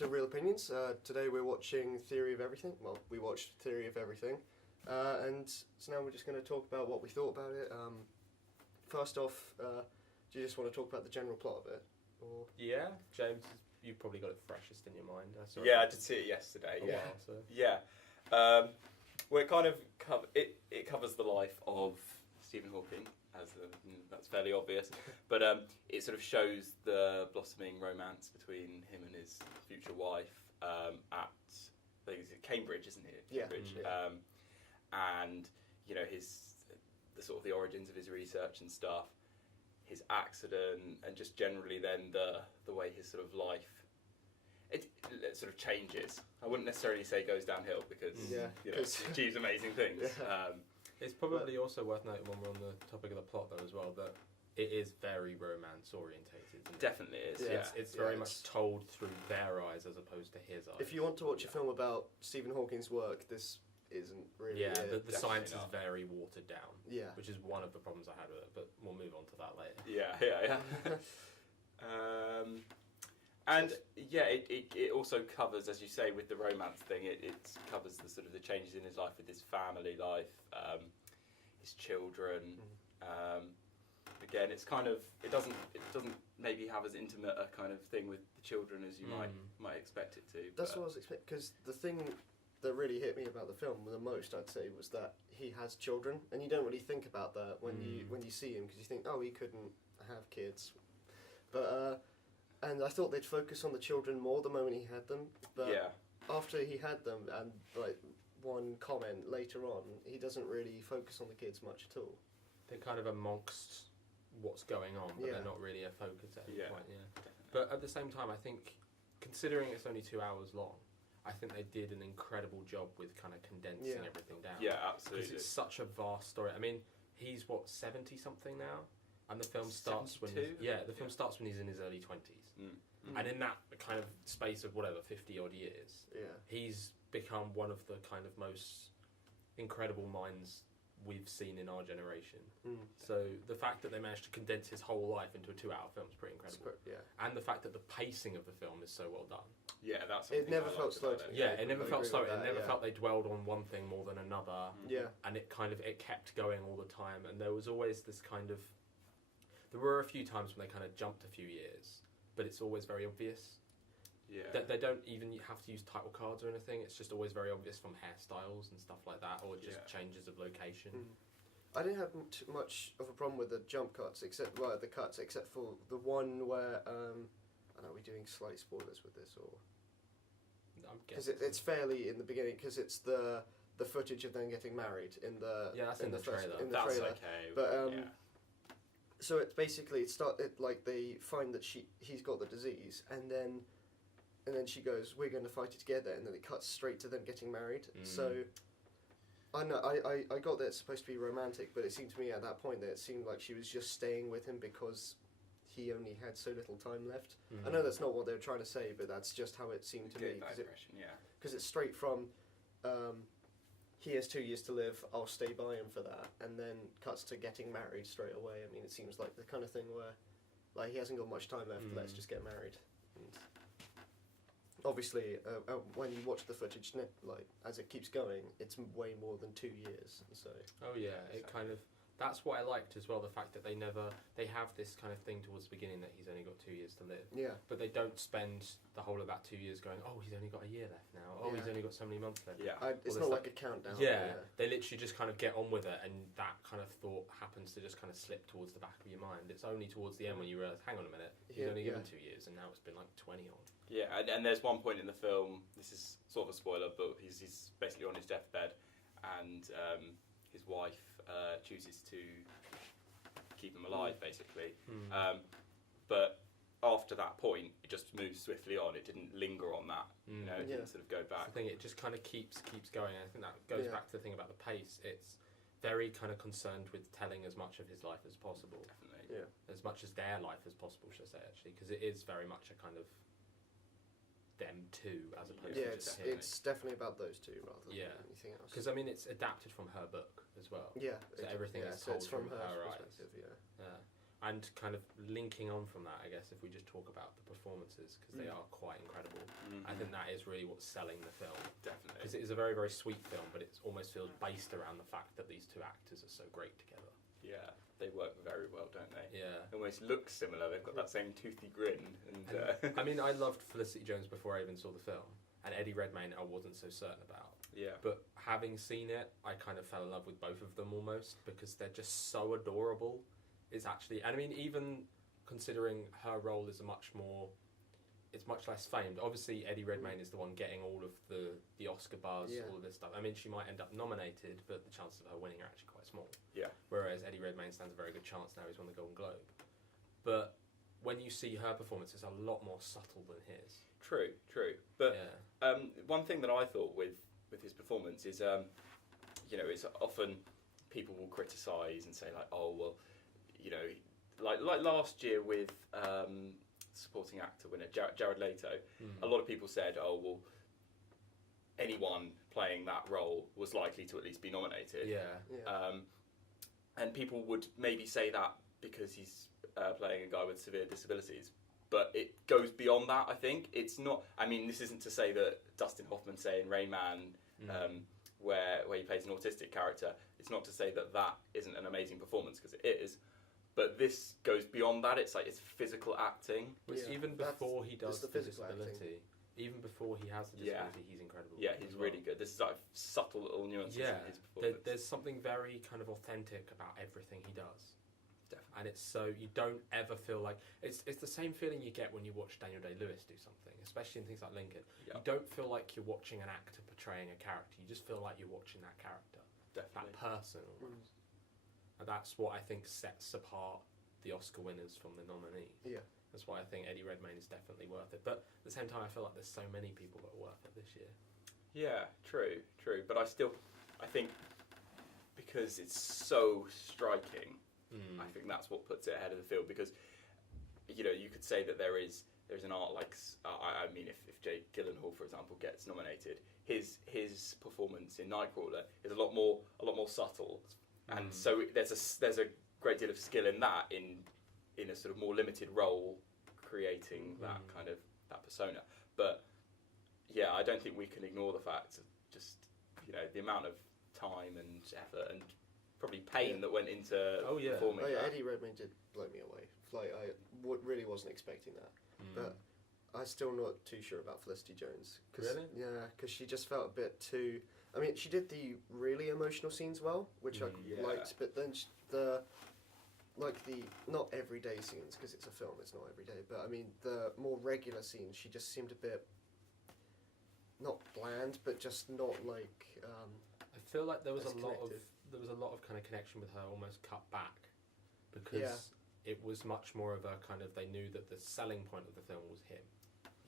to Real Opinions. Today we're watching Theory of Everything. Well, we watched Theory of Everything. And so now we're just going to talk about what we thought about it. First off, do you just want to talk about the general plot of it? Or? Yeah, James, you've probably got it freshest in your mind. I did see it yesterday. Well, it kind of it covers the life of Stephen Hawking, that's fairly obvious. But it sort of shows the blossoming romance between him and his future wife at, I think it's Cambridge, isn't it? Cambridge. Yeah. And you know the sort of the origins of his research and stuff, his accident, and just generally then the way his sort of life it sort of changes. I wouldn't necessarily say goes downhill because he achieves amazing things. It's probably also worth noting when we're on the topic of the plot though as well that it is very romance orientated. Definitely is. Yeah. It's very much told through their eyes as opposed to his eyes. If you want to watch a film about Stephen Hawking's work, this isn't really. Yeah, the science is very watered down. Yeah, which is one of the problems I had with it, but we'll move on to that later. Yeah. And it also covers, as you say, with the romance thing. It covers the sort of the changes in his life with his family life, his children. Again, it's kind of it doesn't maybe have as intimate a kind of thing with the children as you might expect it to. That's what I was expecting, because the thing that really hit me about the film the most, I'd say, was that he has children, and you don't really think about that when you see him, because you think, oh, he couldn't have kids, but and I thought they'd focus on the children more the moment he had them, but after he had them, and like one comment later on, he doesn't really focus on the kids much at all. They're kind of amongst what's going on, but they're not really a focus at any point. But at the same time, I think, considering it's only 2 hours long, I think they did an incredible job with kind of condensing everything down. Yeah, absolutely. Because it's such a vast story. I mean, he's 70 something now, and the film starts 72? the film starts when he's in his early 20s, and in that kind of space of 50 odd years, he's become one of the kind of most incredible minds we've seen in our generation. So the fact that they managed to condense his whole life into a 2 hour film is pretty incredible. And the fact that the pacing of the film is so well done. Yeah, that's it never felt slow. It never felt slow. It never felt they dwelled on one thing more than another. And it kept going all the time. And there was always this kind of. There were a few times when they kind of jumped a few years, but it's always very obvious. Yeah. They don't even have to use title cards or anything. It's just always very obvious from hairstyles and stuff like that, or just changes of location. I didn't have much of a problem with the jump cuts, except for the one where. Are we doing slight spoilers with this, or? Because it's fairly in the beginning, because it's the footage of them getting married in the in the trailer. That's trailer. Okay. But so it's basically like they find that he's got the disease, and then she goes, "We're going to fight it together," and then it cuts straight to them getting married. So I know I got that it's supposed to be romantic, but it seemed to me at that point that it seemed like she was just staying with him because he only had so little time left. I know that's not what they were trying to say, but that's just how it seemed to me. Because it's straight from, he has 2 years to live, I'll stay by him for that, and then cuts to getting married straight away. I mean, it seems like the kind of thing where, like, he hasn't got much time left, let's just get married. And obviously, when you watch the footage, like, as it keeps going, it's way more than 2 years. So. Oh yeah, it kind of. That's what I liked as well, the fact that they have this kind of thing towards the beginning that he's only got 2 years to live. Yeah. But they don't spend the whole of that 2 years going, oh, he's only got a year left now. Oh, he's only got so many months left. Yeah. It's not like a countdown. Yeah. They literally just kind of get on with it, and that kind of thought happens to just kind of slip towards the back of your mind. It's only towards the end when you realise, hang on a minute, he's only given 2 years, and now it's been like 20 odd. Yeah, and there's one point in the film, this is sort of a spoiler, but he's basically on his deathbed, and his wife chooses to keep him alive, basically. But after that point, it just moves swiftly on. It didn't linger on that. You know, it didn't sort of go back. I think it just kind of keeps going. And I think that goes back to the thing about the pace. It's very kind of concerned with telling as much of his life as possible. Definitely. Yeah. As much as their life as possible, should I say, actually, because it is very much a kind of them two as opposed to just him. It's definitely about those two rather than anything else. Because I mean, it's adapted from her book as well. Yeah. So everything is told from her eyes. perspective. Yeah. And and kind of linking on from that, I guess, if we just talk about the performances, because they are quite incredible. I think that is really what's selling the film. Definitely. Because it is a very, very sweet film, but it almost feels based around the fact that these two actors are so great together. Yeah, they work very well, don't they? Yeah. They almost look similar. They've got that same toothy grin. And I mean, I loved Felicity Jones before I even saw the film, and Eddie Redmayne I wasn't so certain about. yeah. But having seen it, I kind of fell in love with both of them almost, because they're just so adorable. It's actually, and I mean, even considering her role is it's much less famed. Obviously, Eddie Redmayne is the one getting all of the Oscar buzz, all of this stuff. I mean, she might end up nominated, but the chances of her winning are actually quite small. Yeah. Whereas Eddie Redmayne stands a very good chance now. He's won the Golden Globe. But when you see her performance, it's a lot more subtle than his. True. But yeah. one thing that I thought with his performance is, it's often people will criticise and say like, oh well, like last year with supporting actor winner Jared Leto, a lot of people said, oh well, anyone playing that role was likely to at least be nominated. Yeah. And people would maybe say that because he's playing a guy with severe disabilities, but it goes beyond that. I think it's not. I mean, this isn't to say that Dustin Hoffman, say in Rain Man, where he plays an autistic character, it's not to say that that isn't an amazing performance, because it is. But this goes beyond that. It's like it's physical acting. Even before he does the the physical disability, even before he has the disability, he's incredible. Yeah, he's really good. This is like subtle little nuances in his performance. There's something very kind of authentic about everything he does. Definitely. And it's so you don't ever feel like it's the same feeling you get when you watch Daniel Day-Lewis do something, especially in things like Lincoln. Yeah. You don't feel like you're watching an actor portraying a character. You just feel like you're watching that character, Definitely. that person. And that's what I think sets apart the Oscar winners from the nominees. Yeah. That's why I think Eddie Redmayne is definitely worth it. But at the same time, I feel like there's so many people that are worth it this year. Yeah, true. But I think because it's so striking, I think that's what puts it ahead of the field. Because you could say that there's an art like I mean, if Jake Gyllenhaal, for example, gets nominated, his performance in Nightcrawler is a lot more subtle, and so there's a great deal of skill in that in a sort of more limited role, creating that kind of that persona. But yeah, I don't think we can ignore the fact of just the amount of time and effort and probably pain that went into performing. That. Eddie Redmayne did blow me away. Like really wasn't expecting that, but I'm still not too sure about Felicity Jones. Really? Yeah, because she just felt a bit too. I mean, she did the really emotional scenes well, which I liked, but then the not everyday scenes, because it's a film, it's not every day, but I mean the more regular scenes, she just seemed a bit not bland, but just not like. I feel like there was a lot of kind of connection with her, almost cut back, because it was much more of a kind of, they knew that the selling point of the film was him.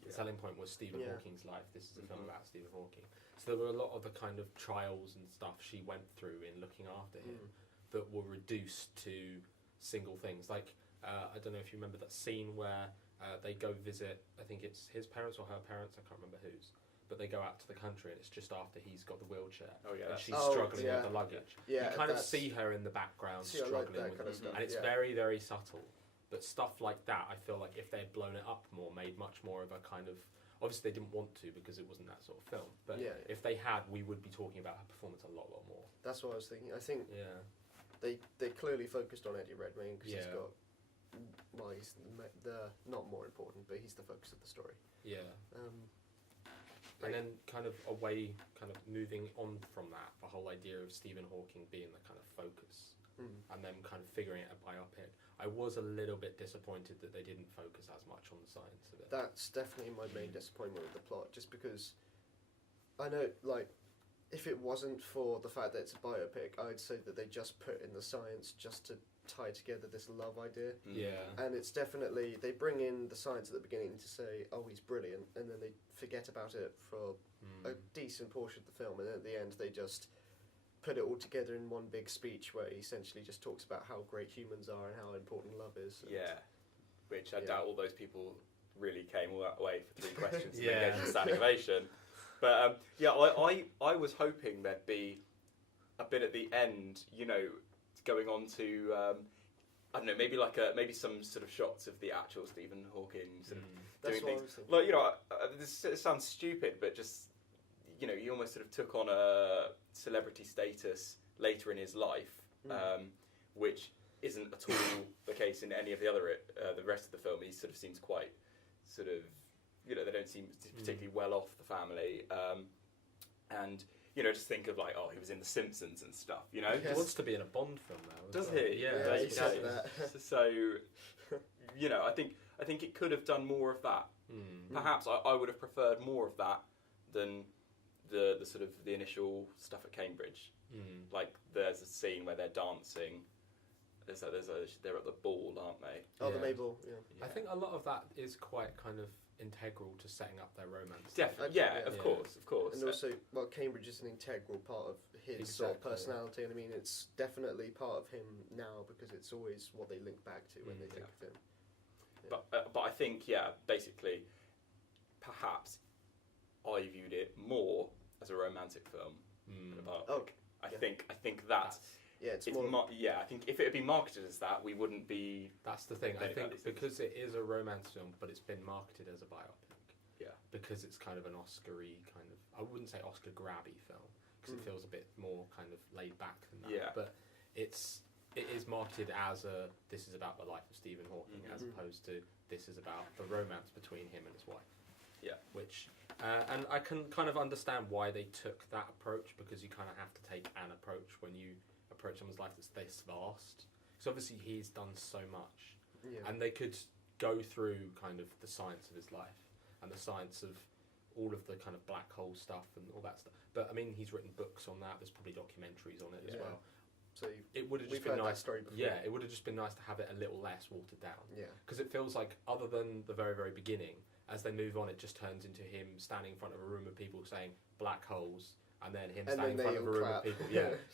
The selling point was Stephen Hawking's life. This is a film about Stephen Hawking. So there were a lot of the kind of trials and stuff she went through in looking after him that were reduced to single things. Like, I don't know if you remember that scene where they go visit, I think it's his parents or her parents, I can't remember whose, but they go out to the country and it's just after he's got the wheelchair. Oh yeah, and she's struggling with the luggage. Yeah, you kind of see her in the background struggling with kind of stuff, and it's very, very subtle. But stuff like that, I feel like if they had blown it up more, made much more of a kind of... Obviously they didn't want to because it wasn't that sort of film. But if they had, we would be talking about her performance a lot more. That's what I was thinking. I think they clearly focused on Eddie Redmayne because he's got... Well, he's the not more important, but he's the focus of the story. Yeah. And then kind of moving on from that, the whole idea of Stephen Hawking being the kind of focus and then kind of figuring it a biopic. I was a little bit disappointed that they didn't focus as much on the science of it. That's definitely my main disappointment with the plot, just because I know, like, if it wasn't for the fact that it's a biopic, I'd say that they just put in the science just to tie together this love idea. Yeah. And it's definitely, they bring in the science at the beginning to say, oh, he's brilliant, and then they forget about it for a decent portion of the film, and then at the end they just put it all together in one big speech where he essentially just talks about how great humans are and how important love is. Which I doubt all those people really came all that way for 3 questions and then gave a standing ovation. But I was hoping there'd be a bit at the end, going on to I don't know, maybe some sort of shots of the actual Stephen Hawking sort of That's doing what things. I was thinking. This sounds stupid, but just he almost sort of took on a celebrity status later in his life, which isn't at all the case in any of the rest of the film. He sort of seems quite sort of they don't seem particularly well off, the family, and. Just think of he was in The Simpsons and stuff. He wants to be in a Bond film now. Does he? Yeah, he said that. So, I think it could have done more of that. Perhaps I would have preferred more of that than the sort of the initial stuff at Cambridge. Like there's a scene where they're dancing. They're at the ball, aren't they? Oh, the Mayball. Yeah. I think a lot of that is quite kind of integral to setting up their romance. Definitely, of course. And also, Cambridge is an integral part of his sort of personality, and I mean, it's definitely part of him now because it's always what they link back to when they think of him. Yeah. But I think, basically, perhaps I viewed it more as a romantic film than a biopic. I think that's. It's more. I think if it had been marketed as that, we wouldn't be. That's the thing. I think because it is a romance film, but it's been marketed as a biopic. Yeah. Because it's kind of an Oscar-y kind of. I wouldn't say Oscar grabby film because it feels a bit more kind of laid back than that. Yeah. But it is marketed as this is about the life of Stephen Hawking as opposed to this is about the romance between him and his wife. Yeah. Which. And I can kind of understand why they took that approach because you kind of have to take an approach when you approach someone's life that's this vast. So obviously he's done so much, and they could go through kind of the science of his life and the science of all of the kind of black hole stuff and all that stuff. But I mean, he's written books on that. There's probably documentaries on it as well. So it would have just been nice. It would have just been nice to have it a little less watered down. Yeah, because it feels like other than the very very beginning, as they move on, it just turns into him standing in front of a room of people saying black holes. And then him standing in front of a room of people,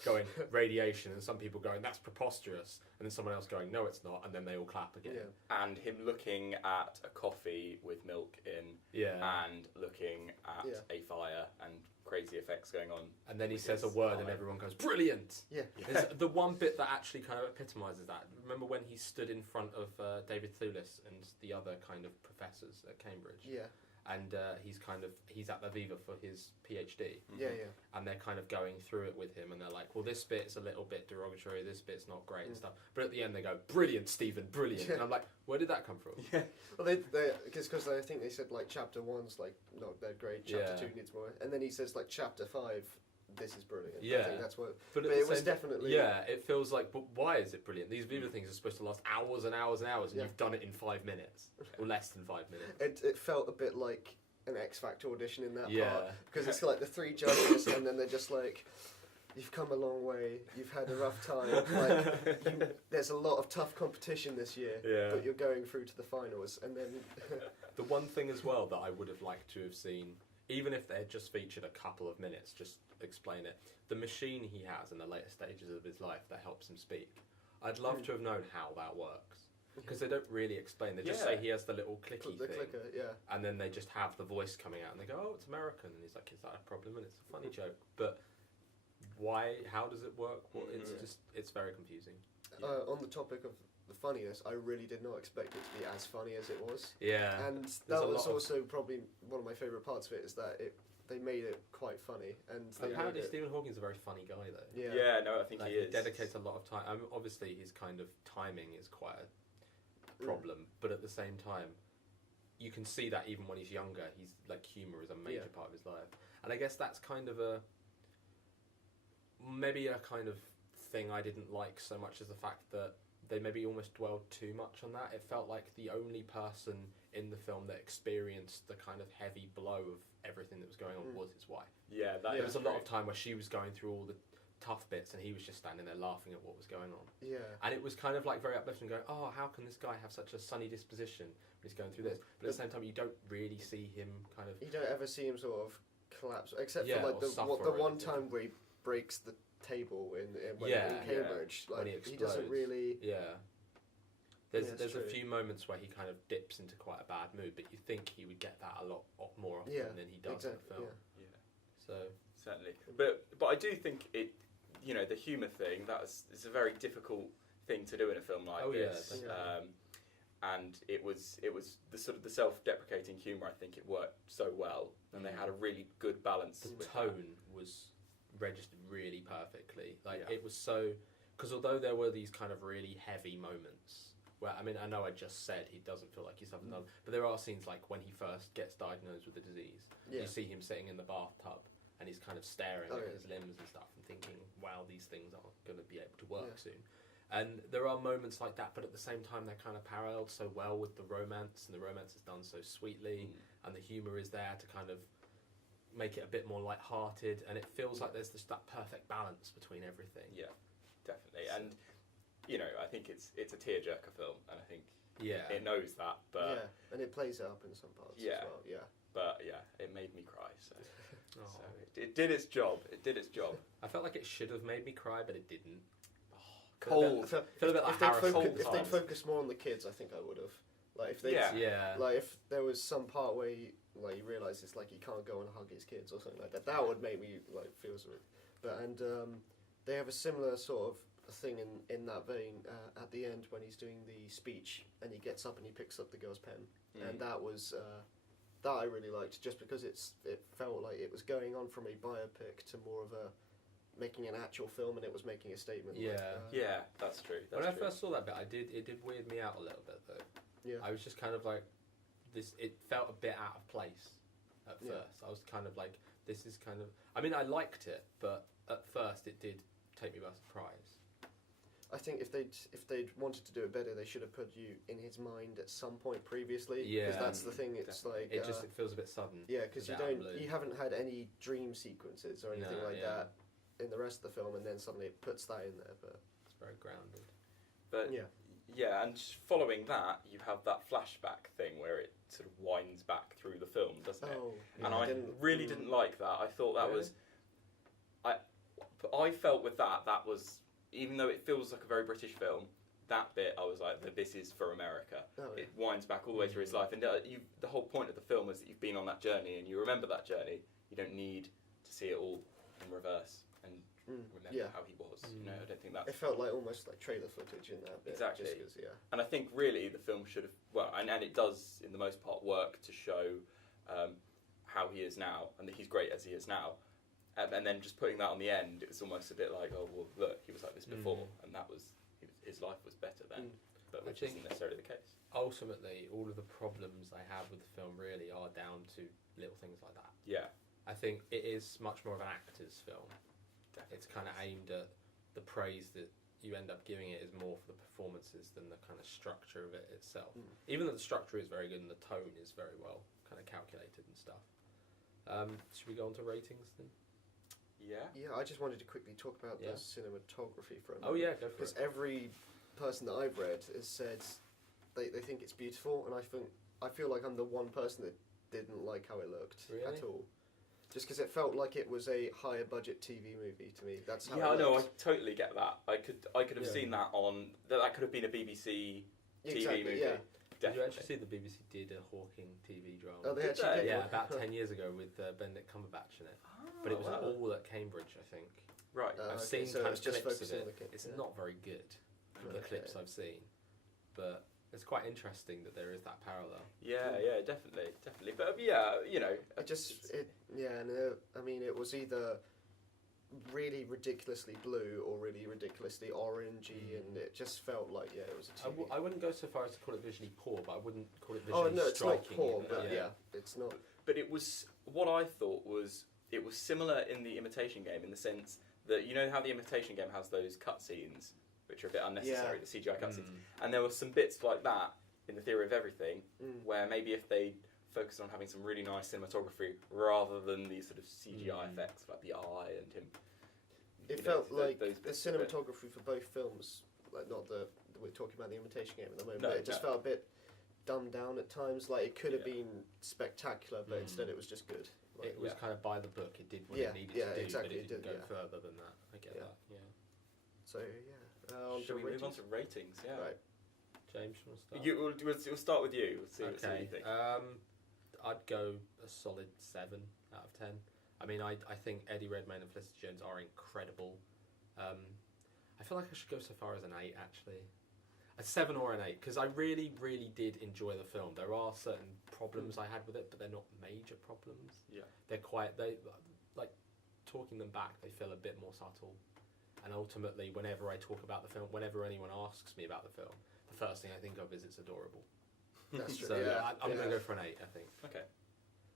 going radiation, and some people going, that's preposterous, and then someone else going, no, it's not, and then they all clap again. Yeah. And him looking at a coffee with milk in, and looking at a fire and crazy effects going on. And then he says a word, and everyone goes, brilliant! Yeah. The one bit that actually kind of epitomises that, remember when he stood in front of David Thewlis and the other kind of professors at Cambridge? Yeah. And he's at the Viva for his PhD. And they're kind of going through it with him, and they're like, well, this bit's a little bit derogatory, this bit's not great and stuff. But at the end they go, brilliant, Stephen, brilliant. And I'm like, where did that come from? Well, because I think they said like chapter 1's like not that great, chapter 2 needs more, and then he says like chapter 5. This is brilliant. I think that's what. But it was definitely. Yeah, it feels like. But why is it brilliant? These Viva things are supposed to last hours and hours and hours, and you've done it in 5 minutes or less than 5 minutes. It felt a bit like an X Factor audition in that part because it's like the 3 judges, and then they're just like, "You've come a long way. You've had a rough time. There's a lot of tough competition this year, but you're going through to the finals." And then the one thing as well that I would have liked to have seen, even if they had just featured a couple of minutes, just explain it. The machine he has in the later stages of his life that helps him speak. I'd love to have known how that works. Because they don't really explain. They just say he has the little clicky thing. Clicker, and then they just have the voice coming out and they go, oh, it's American. And he's like, is that a problem? And it's a funny joke. But why, how does it work? Well, it's very confusing. On the topic of the funniness, I really did not expect it to be as funny as it was. Yeah. And that was also probably one of my favourite parts of it, is that they made it quite funny. And apparently Stephen Hawking's a very funny guy, though. Yeah, no, I think he is. He dedicates a lot of time. I mean, obviously, his kind of timing is quite a problem, but at the same time, you can see that even when he's younger, he's like, humour is a major part of his life. And I guess that's kind of maybe a kind of thing I didn't like so much as the fact that they maybe almost dwelled too much on that. It felt like the only person in the film that experienced the kind of heavy blow of everything that was going on was his wife. Yeah, there was a lot of time where she was going through all the tough bits and he was just standing there laughing at what was going on. Yeah. And it was kind of like very uplifting, going, oh, how can this guy have such a sunny disposition when he's going through this? But at the same time, you don't really see him kind of... You don't ever see him sort of collapse, except for like the one time where he breaks the table in Cambridge. Like, when he doesn't really... Yeah. There's a few moments where he kind of dips into quite a bad mood, but you think he would get that a lot more often than he does in the film. Yeah. So certainly, but I do think it, the humour thing, it's a very difficult thing to do in a film like this. And it was the sort of the self-deprecating humour. I think it worked so well, and they had a really good balance. The with tone was registered really perfectly. Like it was so, because although there were these kind of really heavy moments where, I mean, I know I just said he doesn't feel like he's having done, but there are scenes like when he first gets diagnosed with the disease. You see him sitting in the bathtub and he's kind of staring at his limbs and stuff and thinking, wow, these things aren't going to be able to work soon. And there are moments like that, but at the same time they're kind of paralleled so well with the romance, and the romance is done so sweetly, and the humour is there to kind of make it a bit more light-hearted, and it feels like there's just that perfect balance between everything. Yeah, definitely. And you know, I think it's a tearjerker film, and I think it knows that. But and it plays it up in some parts as well. Yeah, but it made me cry. So, so it did its job. It did its job. I felt like it should have made me cry, but it didn't. Cold. I feel a bit like Harris. If they'd focused more on the kids, I think I would have. Like if they, like if there was some part where you realise it's like he can't go and hug his kids or something like that, that would make me like feel something. But they have a similar sort of thing in that vein at the end when he's doing the speech and he gets up and he picks up the girl's pen, and that was that I really liked, just because it felt like it was going on from a biopic to more of a making an actual film, and it was making a statement. Yeah, that's true. When I first saw that bit, it did weird me out a little bit though. Yeah, I was just kind of like this. It felt a bit out of place at first. I was kind of like, this is kind of. I mean, I liked it, but at first it did take me by surprise. I think if they'd wanted to do it better, they should have put you in his mind at some point previously. Yeah, because that's the thing. It's like it feels a bit sudden. Yeah, because you haven't had any dream sequences or anything like that in the rest of the film, and then suddenly it puts that in there. But it's very grounded. But yeah, and following that, you have that flashback thing where it sort of winds back through the film, doesn't it? And I really didn't like that. I thought that was. I felt with that was. Even though it feels like a very British film, that bit I was like, this is for America. It winds back all the way through his life, and the whole point of the film is that you've been on that journey and you remember that journey. You don't need to see it all in reverse and remember how he was. You know, I don't think that. It felt like almost like trailer footage in that bit. Exactly. And I think really the film should have and it does in the most part work to show how he is now and that he's great as he is now. And then just putting that on the end, it was almost a bit like, oh well, look, he was like this before, and that was his life was better then, but which isn't necessarily the case. Ultimately, all of the problems I have with the film really are down to little things like that. Yeah, I think it is much more of an actor's film. Definitely. It's kind of aimed at the praise that you end up giving it is more for the performances than the kind of structure of it itself. Even though the structure is very good and the tone is very well kind of calculated and stuff. Should we go on to ratings then? Yeah, I just wanted to quickly talk about the cinematography for a moment. Oh yeah, go for it. Because every person that I've read has said they think it's beautiful, and I feel like I'm the one person that didn't like how it looked at all. Just because it felt like it was a higher budget TV movie to me. That's how. Yeah, I know. I totally get that. I could have seen that on that could have been a BBC TV movie. Yeah. Did you actually see the BBC did a Hawking TV drama? Oh, they actually did? Yeah, about 10 years ago with Benedict Cumberbatch in it. But it was all at Cambridge, I think. Right. I've seen kind of clips of it. It's not very good, the clips I've seen. But it's quite interesting that there is that parallel. Yeah, definitely. But yeah, you know. I mean, it was either really ridiculously blue or really ridiculously orangey, and it just felt like it was a TV. I wouldn't go so far as to call it visually poor, but I wouldn't call it visually striking. It's not poor, but it's not. But it was what I thought was it was similar in the Imitation Game in the sense that you know how the Imitation Game has those cutscenes which are a bit unnecessary, the CGI cutscenes, and there were some bits like that in The Theory of Everything where maybe if they focused on having some really nice cinematography rather than these sort of CGI effects like the eye and him. It felt like the cinematography for both films, like not we're talking about the Imitation Game at the moment, but it just felt a bit dumbed down at times. Like it could have been spectacular, but instead it was just good. Like, it was kind of by the book. It did what it needed to do, exactly, but it didn't go further than that. I get that. Yeah. So should we move on to ratings? Yeah. Right. James, you want to start? We'll start with you. We'll see what you think. I'd go a solid 7 out of 10. I mean, I think Eddie Redmayne and Felicity Jones are incredible. I feel like I should go so far as an 8 actually. A 7 or an 8, because I really, really did enjoy the film. There are certain problems I had with it, but they're not major problems. Yeah. They're like, talking them back, they feel a bit more subtle. And ultimately, whenever I talk about the film, whenever anyone asks me about the film, the first thing I think of is it's adorable. That's true. So yeah, I'm going to go for an 8, I think. Okay.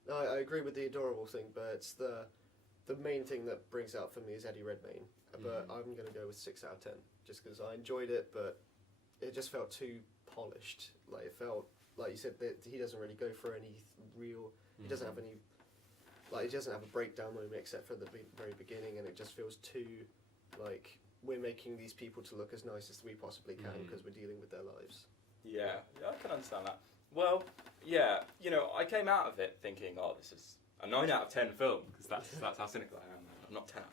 No, I agree with the adorable thing, but it's the main thing that brings out for me is Eddie Redmayne. But I'm going to go with 6 out of 10, just because I enjoyed it, but it just felt too polished. Like, it felt, like you said, that he doesn't really go for any real, he doesn't have any, like, he doesn't have a breakdown moment except for the very beginning, and it just feels too, like, we're making these people to look as nice as we possibly can because we're dealing with their lives. Yeah, I can understand that. Well, yeah, you know, I came out of it thinking, oh, this is a 9 out of 10 film, because that's how cynical I am. I'm not 10 out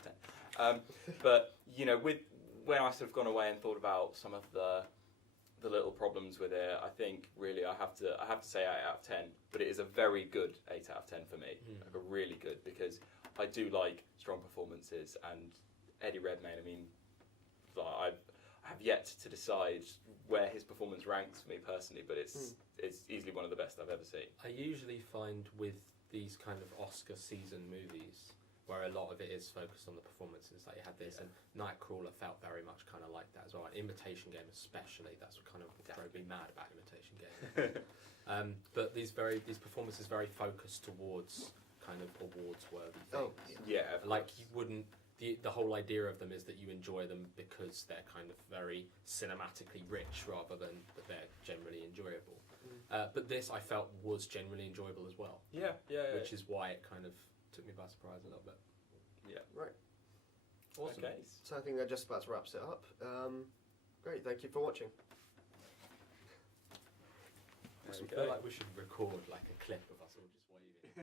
of 10. But, you know, when I sort of gone away and thought about some of the little problems with it, I think really I have to say 8 out of 10, but it is a very good 8 out of 10 for me, like a really good, because I do like strong performances, and Eddie Redmayne, I mean, like, I have yet to decide where his performance ranks for me personally, but it's easily one of the best I've ever seen. I usually find with these kind of Oscar season movies, where a lot of it is focused on the performances, like you had this, and Nightcrawler felt very much kind of like that as well. And Imitation Game especially, that's what kind of drove me mad about Imitation Game. But these performances very focused towards kind of awards-worthy things. Oh, yeah, like you wouldn't. The whole idea of them is that you enjoy them because they're kind of very cinematically rich rather than that they're generally enjoyable. But this I felt was generally enjoyable as well. Yeah. Which is why it kind of took me by surprise a little bit. Yeah. Right. Awesome. Okay. So I think that just about wraps it up. Great, thank you for watching. I feel like we should record like a clip of